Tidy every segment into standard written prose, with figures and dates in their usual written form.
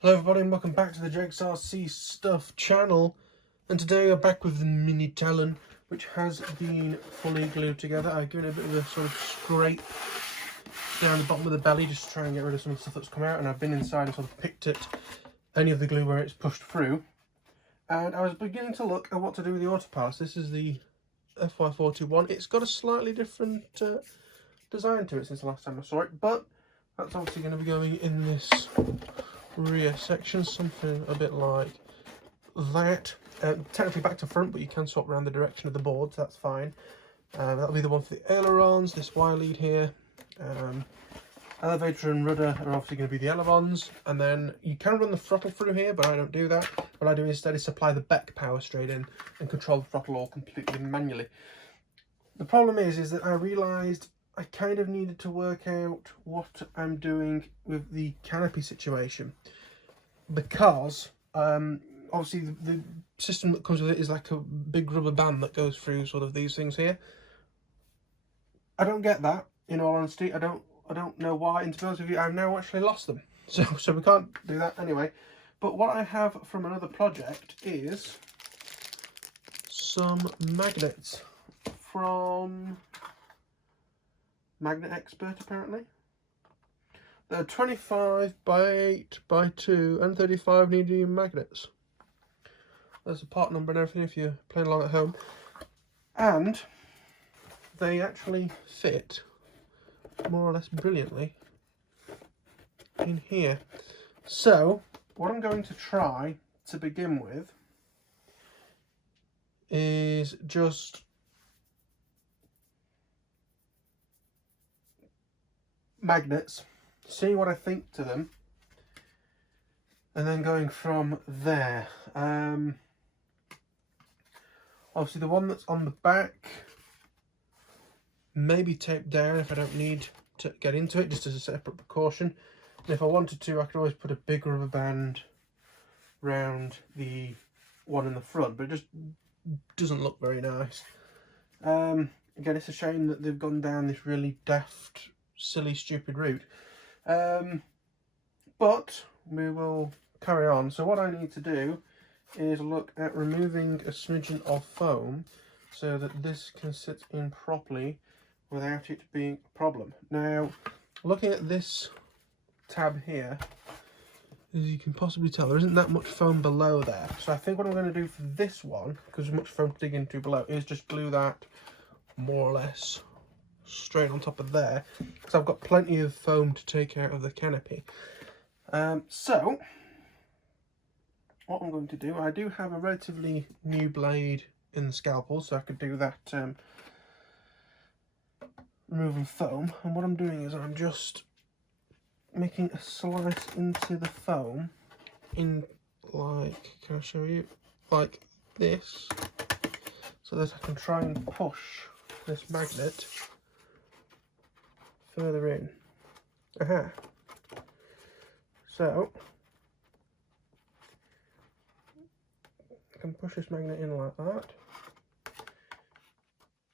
Hello everybody and welcome back to the Jigsaw Stuff channel, and today I'm back with the Mini Talon, which has been fully glued together. I've given it a bit of a sort of scrape down the bottom of the belly just to try and get rid of some of the stuff that's come out, and I've been inside and sort of picked at any of the glue where it's pushed through, and I was beginning to look at what to do with the autopass. This is the FY41. It's got a slightly different design to it since the last time I saw it, but that's obviously going to be going in this rear section, something a bit like that. Technically back to front, but you can swap around the direction of the board, so that's fine. That'll be the one for the ailerons, this wire lead here. Elevator and rudder are obviously going to be the ailerons, and then you can run the throttle through here, but I don't do that. What I do instead is supply the Beck power straight in and control the throttle all completely manually. The problem is that I realised I kind of needed to work out what I'm doing with the canopy situation, because obviously the system that comes with it is like a big rubber band that goes through sort of these things here. I don't get that, in all honesty. I don't know why, and to be honest with you, I've now actually lost them. So we can't do that anyway. But what I have from another project is some magnets from Magnet Expert, apparently. They're 25 by 8 by 2 and 35 neodymium magnets. There's a part number and everything if you're playing along at home. And they actually fit more or less brilliantly in here. So what I'm going to try to begin with is just magnets, see what I think to them, and then going from there. Obviously the one that's on the back maybe taped down if I don't need to get into it, just as a separate precaution. And if I wanted to, I could always put a big rubber band round the one in the front, but it just doesn't look very nice. Again, it's a shame that they've gone down this really daft, silly, stupid route. But we will carry on. So what I need to do is look at removing a smidgen of foam so that this can sit in properly without it being a problem. Now, looking at this tab here, as you can possibly tell, there isn't that much foam below there. So I think what I'm going to do for this one, because there's much foam to dig into below, is just glue that more or less straight on top of there, because I've got plenty of foam to take out of the canopy. So what I'm going to do, I do have a relatively new blade in the scalpel, so I could do that removing foam. And what I'm doing is I'm just making a slice into the foam in, like, can I show you, like this, so that I can try and push this magnet further in. Aha. So I can push this magnet in like that,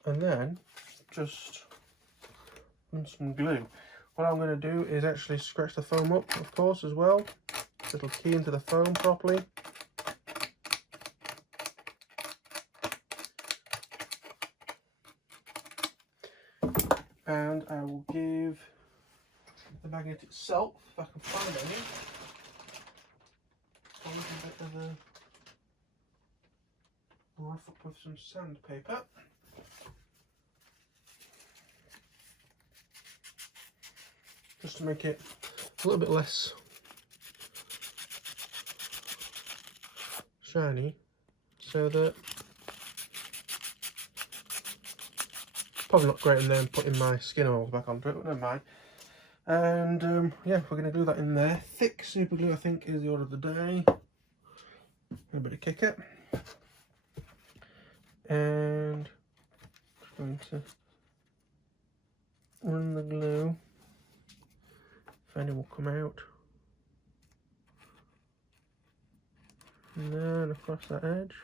and then just run some glue. What I'm going to do is actually scratch the foam up, of course, as well. So it'll key into the foam properly. And I will give the magnet itself, if I can find any, a little bit of a rough up with some sandpaper. Just to make it a little bit less shiny, so that probably not great in there and putting my skin oils back onto it, but never mind. And yeah, we're going to glue that in there. Thick super glue, I think, is the order of the day. A bit of kick it, and just going to run the glue. If any will come out, and then across that edge,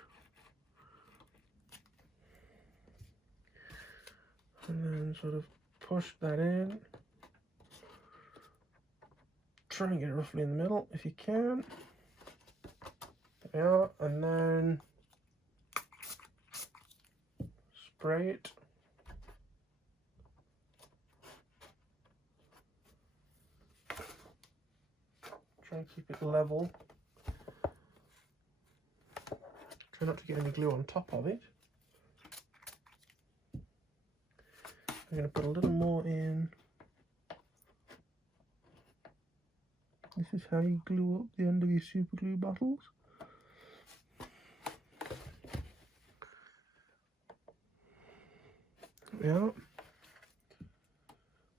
and then sort of push that in, try and get it roughly in the middle if you can. There we are, and then spray it. Try and keep it level. Try not to get any glue on top of it. I'm going to put a little more in. This is how you glue up the end of your super glue bottles. There we are.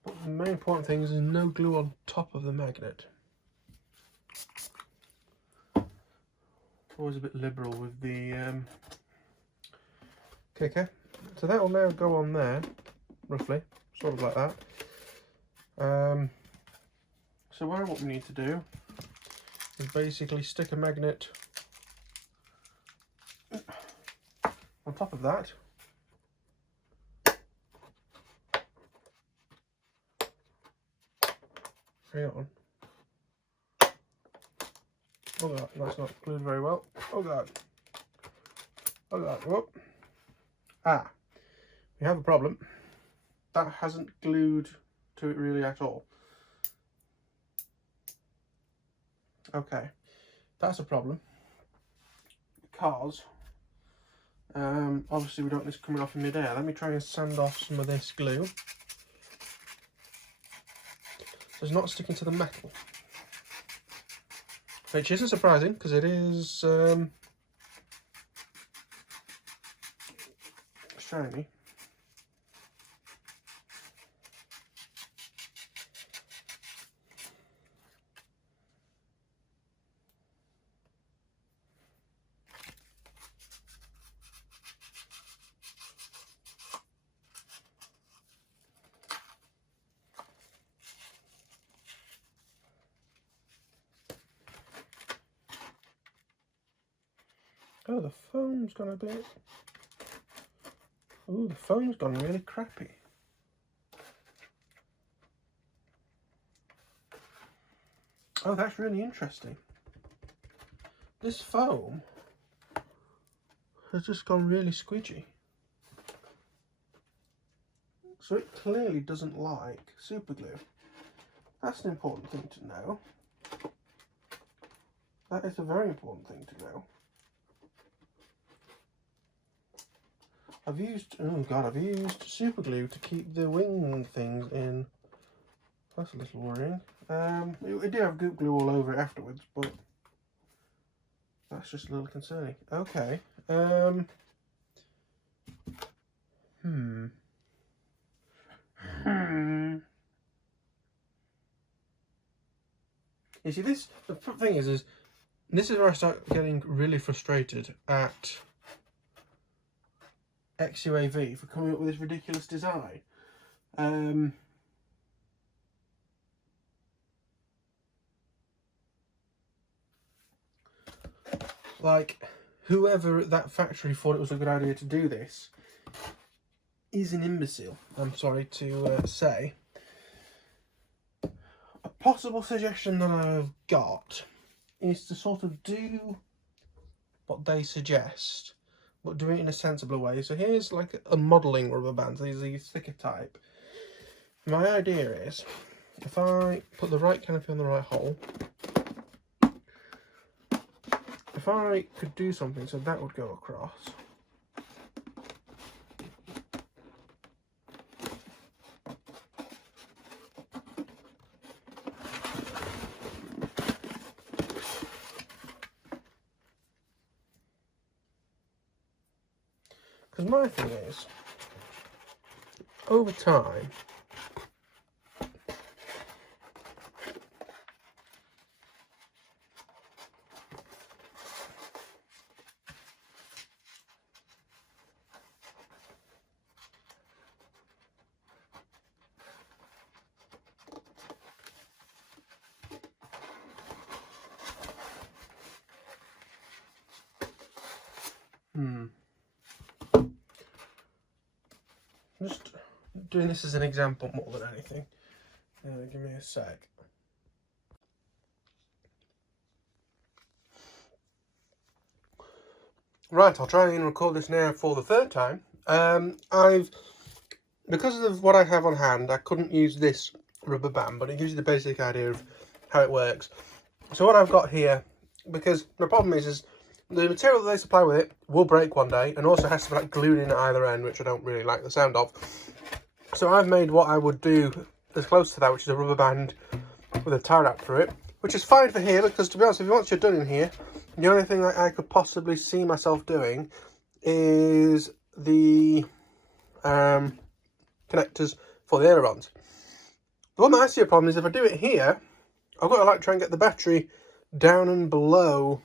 But the main important thing is there's no glue on top of the magnet. Always a bit liberal with the kicker. So that will now go on there, roughly, sort of like that. So what we need to do is basically stick a magnet on top of that. Hang on. Oh god, that's not glued very well. Oh god. Oh god, whoop. Ah, we have a problem. That hasn't glued to it really at all. Okay, that's a problem. Because, obviously we don't want this coming off in mid-air. Let me try and sand off some of this glue. So it's not sticking to the metal. Which isn't surprising, because it is shiny. Oh, the foam's gone a bit. Oh, the foam's gone really crappy. Oh, that's really interesting. This foam has just gone really squidgy. So it clearly doesn't like super glue. That's an important thing to know. That is a very important thing to know. I've used super glue to keep the wing things in. That's a little worrying. It did have goop glue all over it afterwards, but that's just a little concerning. Okay. You see, the thing is this is where I start getting really frustrated at XUAV for coming up with this ridiculous design. Like, whoever at that factory thought it was a good idea to do this is an imbecile, I'm sorry to say. A possible suggestion that I've got is to sort of do what they suggest, but do it in a sensible way. So here's like a modelling rubber band. These are the thicker type. My idea is, if I put the right canopy on the right hole, if I could do something so that would go across. Because my thing is, over time, just doing this as an example more than anything. Give me a sec. Right, I'll try and record this now for the third time. Because of what I have on hand, I couldn't use this rubber band, but it gives you the basic idea of how it works. So what I've got here, because the problem is the material that they supply with it will break one day, and also has to be like glued in at either end, which I don't really like the sound of. So I've made what I would do as close to that, which is a rubber band with a tie wrap through it, which is fine for here, because to be honest, once you're done in here, the only thing that I could possibly see myself doing is the connectors for the ailerons. The one that I see a problem is if I do it here, I've got to like try and get the battery down and below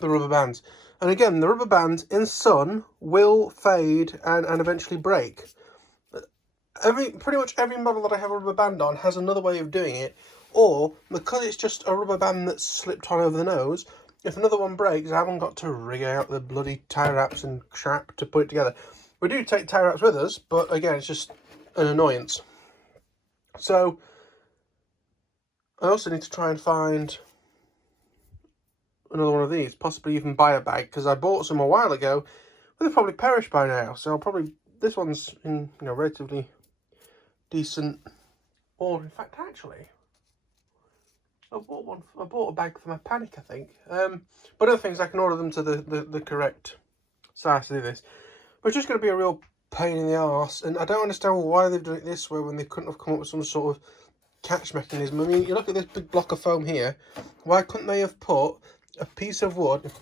the rubber bands. And again, the rubber bands in sun will fade and eventually break. Pretty much every model that I have a rubber band on has another way of doing it, or because it's just a rubber band that's slipped on over the nose, if another one breaks, I haven't got to rig out the bloody tie wraps and crap to put it together. We do take tie wraps with us, but again, it's just an annoyance. So I also need to try and find another one of these, possibly even buy a bag, because I bought some a while ago, but they've probably perished by now. So I'll probably, this one's in, you know, relatively decent, or in fact, actually, I bought a bag for my panic, I think. But other things, I can order them to the correct size to do this. But it's just going to be a real pain in the arse, and I don't understand why they've done it this way when they couldn't have come up with some sort of catch mechanism. I mean, you look at this big block of foam here. Why couldn't they have put a piece of wood?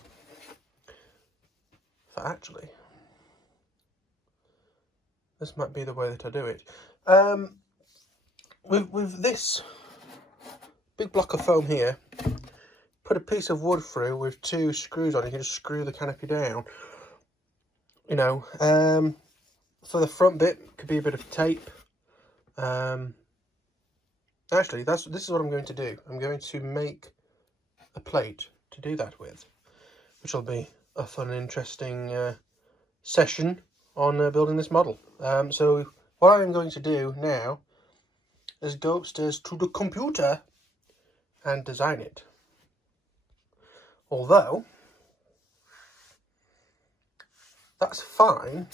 So actually, this might be the way that I do it. With this big block of foam here, put a piece of wood through with 2 screws on. You can just screw the canopy down. You know, for the front bit, could be a bit of tape. Actually, this is what I'm going to do. I'm going to make a plate to do that with, which will be a fun and interesting session on building this model. So what I'm going to do now is go upstairs to the computer and design it. Although that's fine.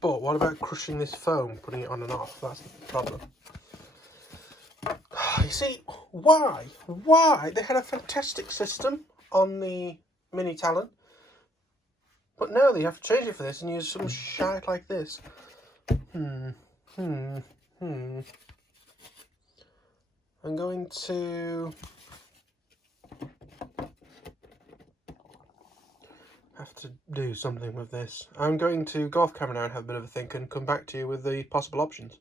But what about crushing this foam, putting it on and off? That's the problem. You see, why? They had a fantastic system on the Mini Talon, but now they have to change it for this and use some shite like this. I'm going to have to do something with this. I'm going to go off camera now and have a bit of a think and come back to you with the possible options.